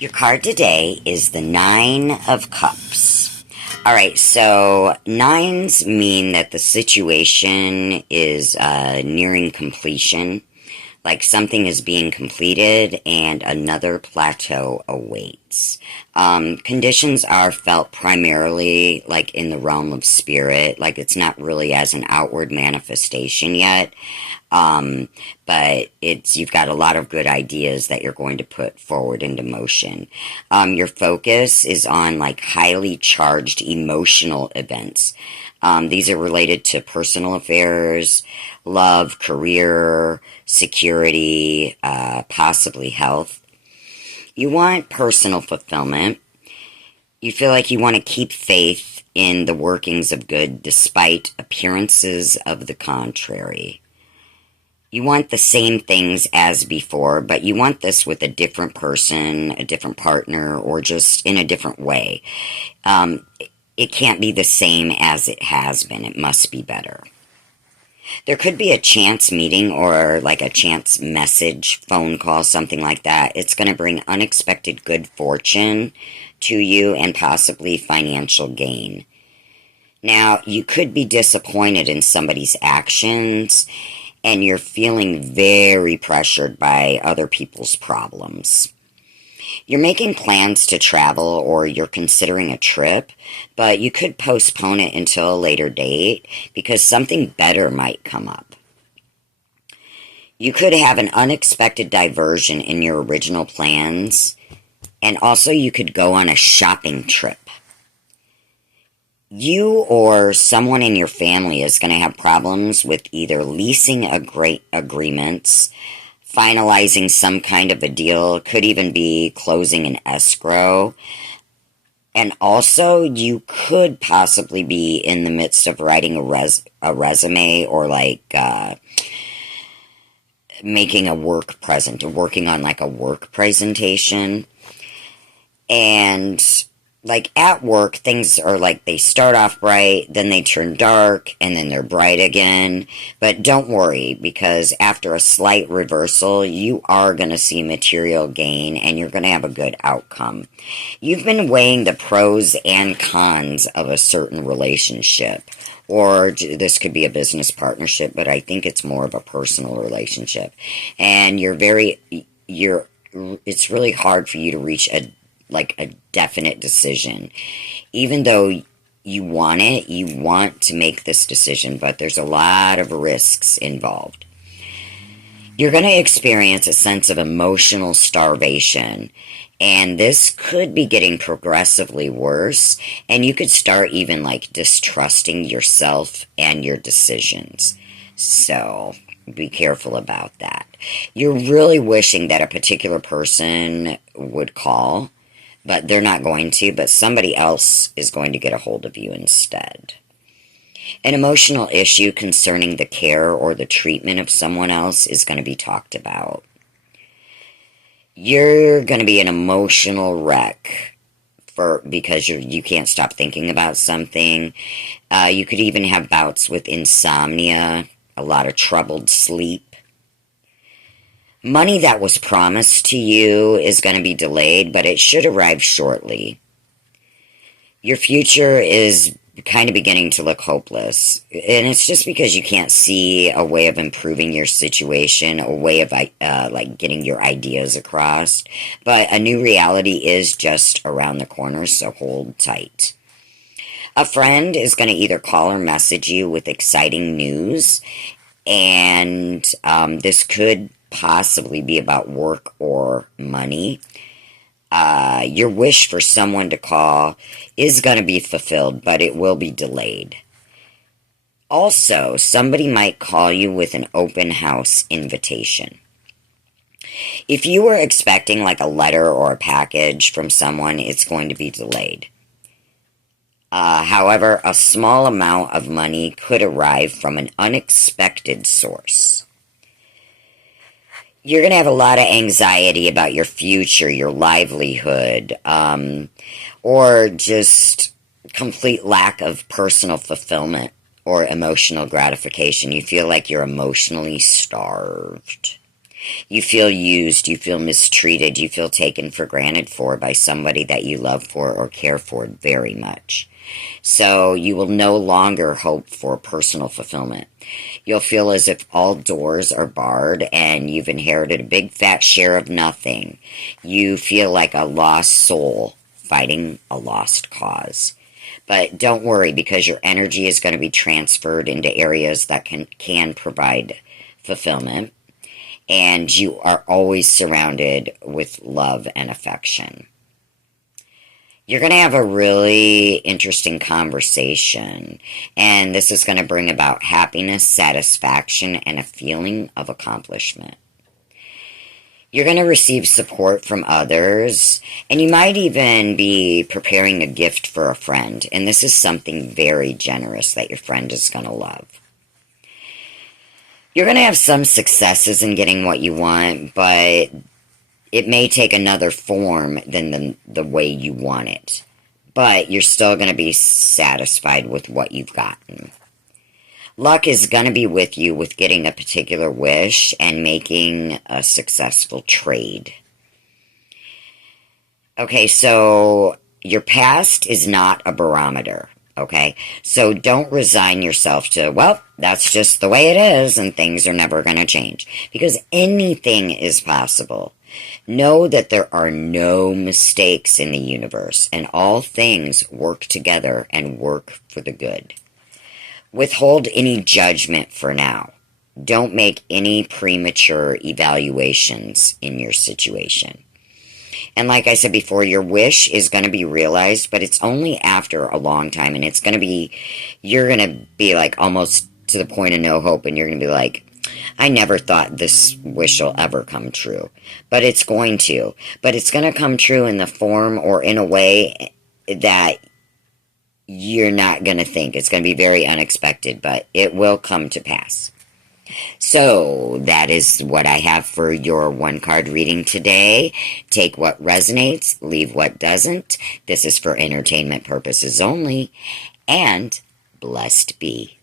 Your card today is the Nine of Cups. All right, so nines mean that the situation is nearing completion, like something is being completed and another plateau awaits. Conditions are felt primarily like in the realm of spirit, like it's not really as an outward manifestation yet. But you've got a lot of good ideas that you're going to put forward into motion. Your focus is on like highly charged emotional events. These are related to personal affairs, love, career, security, possibly health. You want personal fulfillment. You feel like you want to keep faith in the workings of good despite appearances of the contrary. You want the same things as before, but you want this with a different person, a different partner, or just in a different way. It can't be the same as it has been. It must be better. There could be a chance meeting or like a chance message, phone call, something like that. It's going to bring unexpected good fortune to you and possibly financial gain. Now, you could be disappointed in somebody's actions and you're feeling very pressured by other people's problems. You're making plans to travel or you're considering a trip, but you could postpone it until a later date because something better might come up. You could have an unexpected diversion in your original plans, and also you could go on a shopping trip. You or someone in your family is going to have problems with either leasing agreements, finalizing some kind of a deal, could even be closing an escrow. And also, you could possibly be in the midst of writing a resume or like making a working on like a work presentation. And like at work, things are like they start off bright, then they turn dark, and then they're bright again. But don't worry, because after a slight reversal, you are going to see material gain and you're going to have a good outcome. You've been weighing the pros and cons of a certain relationship, or this could be a business partnership, but I think it's more of a personal relationship. And it's really hard for you to reach a definite decision. Even though you want to make this decision, but there's a lot of risks involved. You're going to experience a sense of emotional starvation, and this could be getting progressively worse, and you could start even like distrusting yourself and your decisions. So be careful about that. You're really wishing that a particular person would call, but they're not going to, but somebody else is going to get a hold of you instead. An emotional issue concerning the care or the treatment of someone else is going to be talked about. You're going to be an emotional wreck because you can't stop thinking about something. You could even have bouts with insomnia, a lot of troubled sleep. Money that was promised to you is going to be delayed, but it should arrive shortly. Your future is kind of beginning to look hopeless, and it's just because you can't see a way of improving your situation, a way of like getting your ideas across. But a new reality is just around the corner, so hold tight. A friend is going to either call or message you with exciting news, and this could possibly be about work or money. Your wish for someone to call is going to be fulfilled, but it will be delayed. Also, somebody might call you with an open house invitation. If you were expecting like a letter or a package from someone, it's going to be delayed. However, a small amount of money could arrive from an unexpected source. You're going to have a lot of anxiety about your future, your livelihood, or just complete lack of personal fulfillment or emotional gratification. You feel like you're emotionally starved. You feel used, you feel mistreated, you feel taken for granted for by somebody that you love for or care for very much. So you will no longer hope for personal fulfillment. You'll feel as if all doors are barred and you've inherited a big fat share of nothing. You feel like a lost soul fighting a lost cause. But don't worry, because your energy is going to be transferred into areas that can provide fulfillment. And you are always surrounded with love and affection. You're going to have a really interesting conversation, and this is going to bring about happiness, satisfaction, and a feeling of accomplishment. You're going to receive support from others, and you might even be preparing a gift for a friend, and this is something very generous that your friend is going to love. You're going to have some successes in getting what you want, but it may take another form than the way you want it. But you're still going to be satisfied with what you've gotten. Luck is going to be with you with getting a particular wish and making a successful trade. Okay, so your past is not a barometer. Okay, so don't resign yourself to, well, that's just the way it is and things are never going to change. Because anything is possible. Know that there are no mistakes in the universe and all things work together and work for the good. Withhold any judgment for now. Don't make any premature evaluations in your situation. And like I said before, your wish is going to be realized, but it's only after a long time. And it's going to be, you're going to be like almost to the point of no hope. And you're going to be like, I never thought this wish will ever come true. But it's going to. But it's going to come true in the form or in a way that you're not going to think. It's going to be very unexpected, but it will come to pass. So that is what I have for your one card reading today. Take what resonates, leave what doesn't. This is for entertainment purposes only, and blessed be.